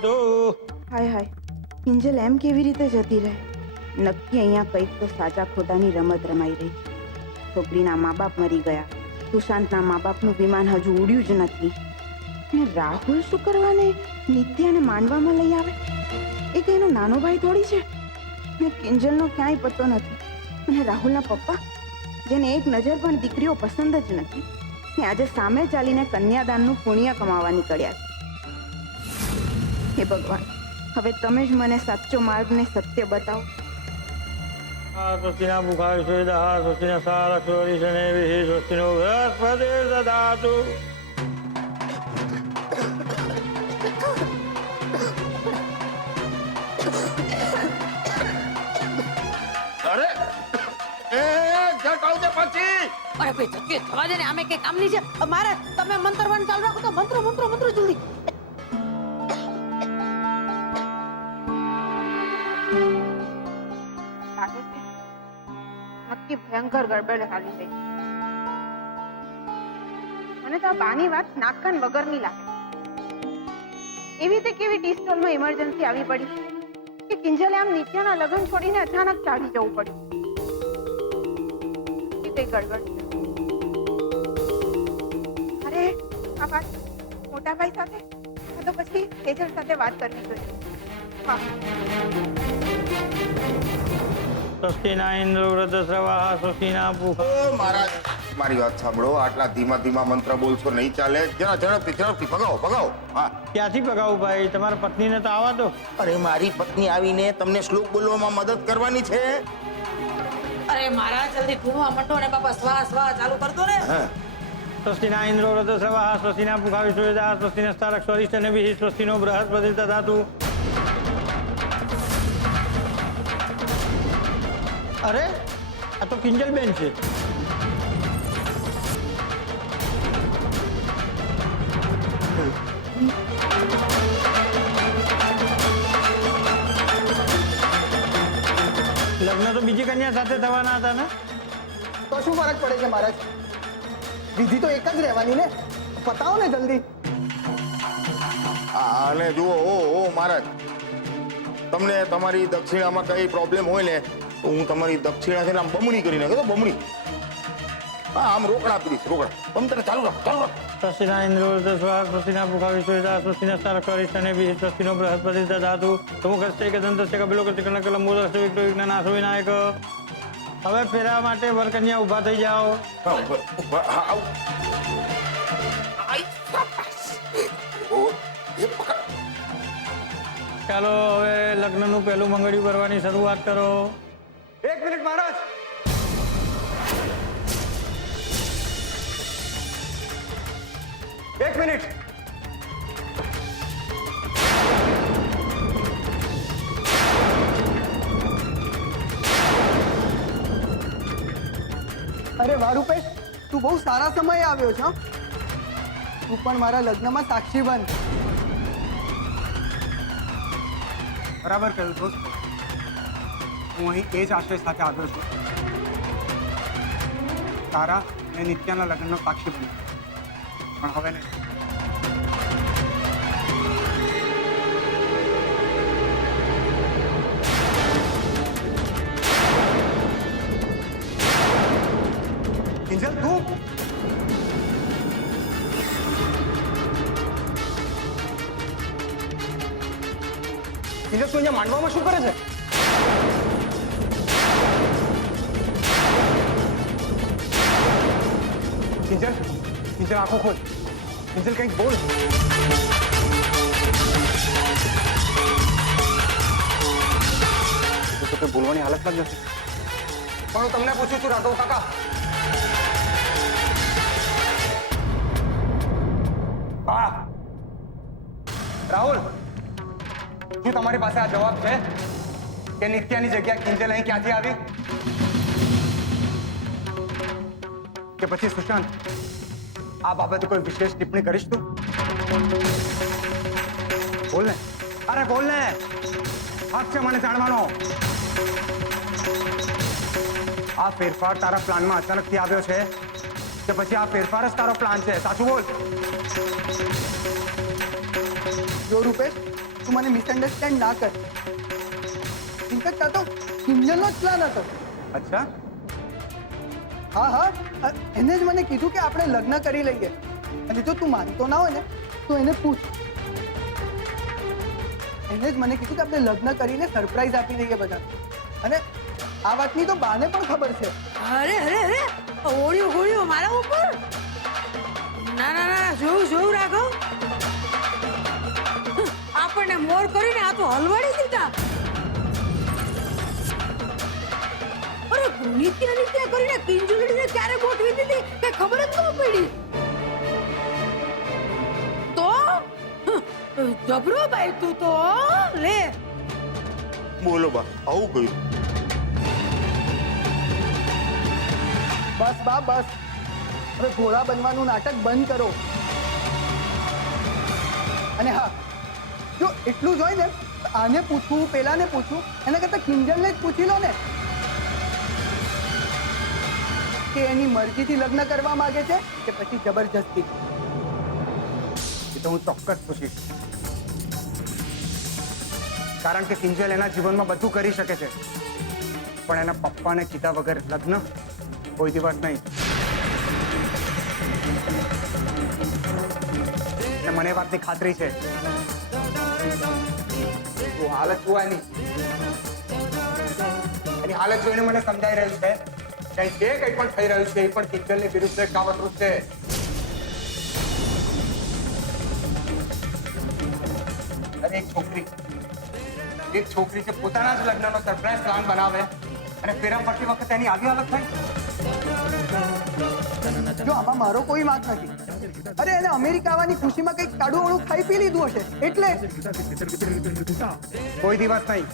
દદાતુ. હાય હાય, કિંજલ એમ કેવી રીતે જતી રહે? નક્કી અહીંયા કંઈક તો સાચા ખોટાની રમત રમાઈ રહી. છોકરીના મા બાપ મરી ગયા, સુશાંતના મા બાપનું વિમાન હજુ ઉડ્યું જ નથી. ને રાહુલ શું કરવાને નિત્યાને માંડવામાં લઈ આવે? એ કઈ એનો નાનો ભાઈ થોડી છે. ને કિંજલનો ક્યાંય પત્તો નથી. અને રાહુલના પપ્પા, જેને એક નજર પણ દીકરીઓ પસંદ જ નથી, ને આજે સામે ચાલીને કન્યાદાનનું પુણ્ય કમાવા નીકળ્યા છે. હે ભગવાન, હવે તમે જ મને સાચો માર્ગ ને સત્ય બતાવો. સ્વસ્તિના મુખાય સુવિધા સ્વસ્તિના સારા ચોરીશને વિહિ સ્વસ્તિનો બૃહસ્પતિ દદાતુ. અરે એ જટ આવજે પછી. અરે ભાઈ જગ્યાએ થવા દે ને, આમે કઈ કામની છે મારે. તમે મંત્રવાનું ચાલુ રાખો તો મંત્રો મંત્રો મંત્રો જલ્દી. લાગે છે નક્કી ભયંકર ગડબડ હાલી રહી. મને તો આ બાની વાત નાકકાન વગરની લાગે. એવી રીતે કેવી ટી સ્ટોલમાં ઇમરજન્સી આવી પડી કે કિંજલે આમ નિત્યાના લગ્ન છોડીને અચાનક ચાલી જવું પડ્યું. એ કઈ ગડબડ છે. અરે આ વાત મોટા ભાઈ સાથે તો પછી તેજલ સાથે વાત કરવી જોઈએ. હા, સ્વસ્તિના ઇન્દ્ર વૃદ્ધસ્રવાહ સ્વસ્તિના પુખ. ઓ મહારાજ, મારી વાત સાંભળો. આટલા ધીમા ધીમા મંત્ર બોલશો નહીં ચાલે. જરા ઝડપથી ભગાવો ભગાવો. હા, ક્યાંથી પગાવું ભાઈ? તમારા પત્નીને તો આવવા દો. અરે મારી પત્ની આવીને તમને શ્લોક બોલવામાં મદદ કરવાની છે. અરે મારા જલ્દી ઢૂંઢવા માંડો ને બાપા. સ્વા સ્વા ચાલુ કર દો ને. હા, સ્વસ્તિના ઇન્દ્ર વૃદ્ધસ્રવાહ સ્વસ્તિના પુખા સુવિધા સ્વસ્તિના સારક ચોરીશને વિહિ સ્વસ્તિનો બૃહસ્પતિ દદાતુ. અરે આ તો કિંજલ બેન છે. લગ્ન તો બીજી કન્યા સાથે થવાના હતા ને? તો શું ફરક પડે છે મહારાજ? વિધિ તો એક જ રહેવાની ને. પતાવો ને જલ્દી. અને જુઓ ઓ મહારાજ, તમને તમારી દક્ષિણામાં કઈ પ્રોબ્લેમ હોય ને તો હું તમારી દક્ષિણા છે ને આમ બમણી કરી નાખો. બમણી. હા, આમ રોકડા આપીશ. રોકડા તમે તને ચાલુ રાખો, ચાલુ રાખો. સ્વસ્તિના ઇન્દ્ર વૃદ્ધસ્રવાહ સ્વસ્તિના પુખા સુવિધા સ્વસ્તિના સારક ચોરીશને વિહિ સ્વસ્તિનો બૃહસ્પતિ દદાતુ. પ્રમુખસ્તે દંતસ્ય કપિલોકસ્તે કનકલંબોદરસ્તે વિક્ટો વિઘ્નનાશો વિનાયક. હવે ફેરા માટે વરકન્યા ઊભા થઈ જાઓ. હા, હા, આવ. આઈ, શાબાશ. ઓ, એ પકડ. ચાલો હવે લગ્નનું પહેલું મંગળિયું કરવાની શરૂઆત કરો. 1 મિનિટ મહારાજ. એક મિનિટ. અરે વાહ રૂપેશ, તું બહુ સારા સમયે આવ્યો છો. તું પણ મારા લગ્નમાં સાક્ષી બન. બરાબર કહ્યું દોસ્ત. હું અહીં એ જ આશય સાથે આવ્યો છું. તારા અને નિત્યાના લગ્નનો સાક્ષી બન્યો. પણ હવે નહીં. કિંજલ, તું કિંજલ, તું અહીંયા માંડવામાં શું કરે છે? કિંજલ, કિંજલ આંખો ખોલ. કિંજલ કંઈક બોલ. તો કંઈ બોલવાની હાલતમાં જ નથી. પણ હું તમને પૂછું છું રાઘવ કાકા. હા રાહુલ, શું તમારી પાસે આ જવાબ છે કે નિત્યાની જગ્યા કિંજલ અહીં ક્યાંથી આવી? કે પછી સુશાંત, આ બાબતે કોઈ વિશેષ ટિપ્પણી કરીશ તું? બોલ ને. અરે બોલ ને. હક છે મને જાણવાનો. આ ફેરફાર તારા પ્લાનમાં અચાનકથી આવ્યો છે કે પછી આ ફેરફાર જ તારો પ્લાન છે? સાચું બોલ. જો રૂપેશ, તું તું મને મિસઅન્ડરસ્ટેન્ડ ના કર. ઇનફેક્ટ આ તો કિંજલનો જ પ્લાન હતો. અચ્છા, હા, એને જ મને કીધું કે આપણે લગ્ન કરી લઈએ. અને જો તું માનતો ના હોય ને તો એને પૂછ. એને જ મને કીધું કે આપણે લગ્ન કરીને સરપ્રાઈઝ આપી દઈએ બધા. અને આ વાતની તો બાને પણ ખબર છે. અરે અરે અરે ઓળ્યું ગોળ્યું મારા ઉપર. ના ના ના જોયું રાઘવ, આપણને મોર કરીને આ તો હલવાડી દીધા. અરે નિત્ય કરીને કિંજલડીને ક્યારે ગોઠવી દીધી કે ખબર જ ન પડી. તો જબરો ભાઈ તું તો લે. બોલો બા, આવું કહ્યું? બસ બા બસ, હવે ઘોડા બનવાનું નાટક બંધ કરો. અને હા, જો એટલું જ હોય ને તો આને પૂછવું પેલાને પૂછવું એના કરતા કિંજલને જ પૂછી લો ને કે એની મરજીથી લગ્ન કરવા માંગે છે કે પછી જબરજસ્તી. એ તો હું ચોક્કસ પૂછીશ, કારણ કે કિંજલ એના જીવનમાં બધું કરી શકે છે, પણ એના પપ્પાને કીધા વગર લગ્ન કોઈ દિવસ નહીં. અને મને એ વાતની ખાતરી છે તું હાલત જોવા એની હાલત જોઈને મને સમજાઈ રહ્યું છે કે જે કંઈ પણ થઈ રહ્યું છે એ પણ કિંજલની વિરુદ્ધ કાવતરું છે. અરે એક છોકરી છે પોતાના જ લગ્નનો સરપ્રાઈઝ પ્લાન બનાવે અને ફેરા ફરતી વખતે એની આવી હાલત થાય. જો આમાં મારો કોઈ વાંક નથી. અરે એને અમેરિકા આવવાની ખુશીમાં કંઈક કાઢું ઓળું ખાઈ પી લીધું હશે એટલે. કોઈ દિવસ નહીં.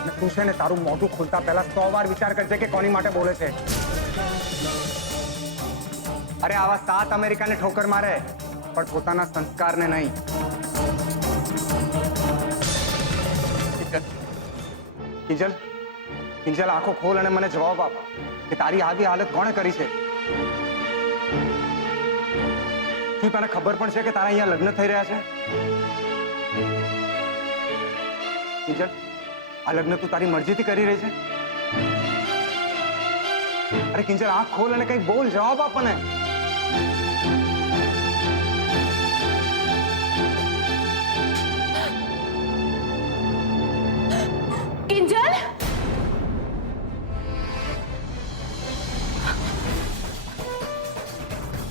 અને તું છે ને તારું મોઢું ખોલતા પહેલા 100 વાર વિચાર કરજે કે કોની માટે બોલે છે. અરે આવા 7 અમેરિકાને ઠોકર મારે પણ પોતાના સંસ્કારને નહીં. કિંજલ આંખો ખોલ અને મને જવાબ આપ કે તારી આવી હાલત કોણે કરી છે? શું તને ખબર પણ છે કે તારા અહીંયા લગ્ન થઈ રહ્યા છે? કિંજલ, આ લગ્ન તું તારી મરજીથી કરી રહી છે? અરે કિંજલ, આંખ ખોલ અને કંઈક બોલ, જવાબ આપ મને.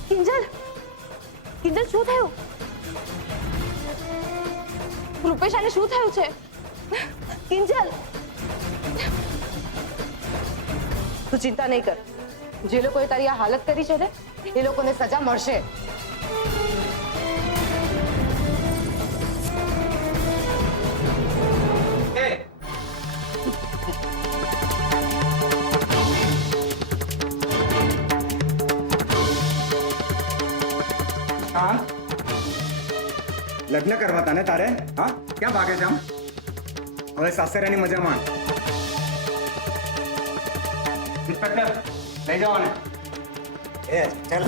કિંજલ, કિંજલ શું થયું? રૂપેશાને શું થયું છે? કિંજલ, તું ચિંતા નહીં કર. જે લોકોએ તારી આ હાલત કરી છે ને એ લોકોને સજા મળશે. લગ્ન કરવા હતા ને તારે? હા, ક્યાં ભાગે છે આમ? હવે સાસરિયાની મજા માણ. ઇન્સ્પેક્ટર, લઈ જાઓ ને. ચાલ.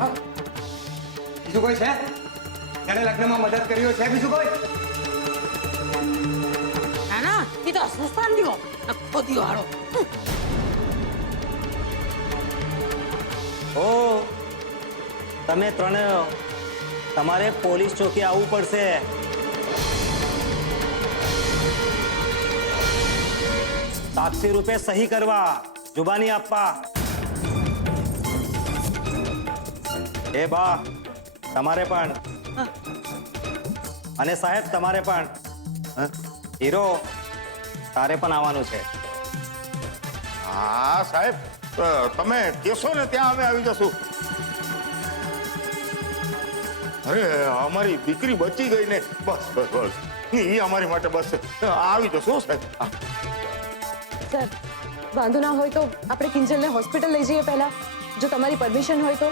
બીજું કોઈ છે જેને લગ્નમાં મદદ કરી હોય? છે બીજું કોઈ? ના ના એ તો સુસ્તાન દિયો ખોદિયો હારો. ઓ તમે ત્રણે તમારે પોલીસ ચોકી આવવું પડશે. સાક્ષી રૂપે સહી કરવા, જુબાની આપવા. એ બા તમારે પણ, અને સાહેબ તમારે પણ. હીરો તારે પણ આવવાનું છે. હા સાહેબ, તમે કહેશો ને ત્યાં અમે આવી જશું. અરે અમારી દીકરી બચી ગઈ ને, બસ બસ બસ એ અમારી માટે બસ આવી જશું સાહેબ. સર, વાંધો ના હોય તો આપણે કિંજલને હોસ્પિટલ લઈ જઈએ પહેલા, જો તમારી પરમિશન હોય તો.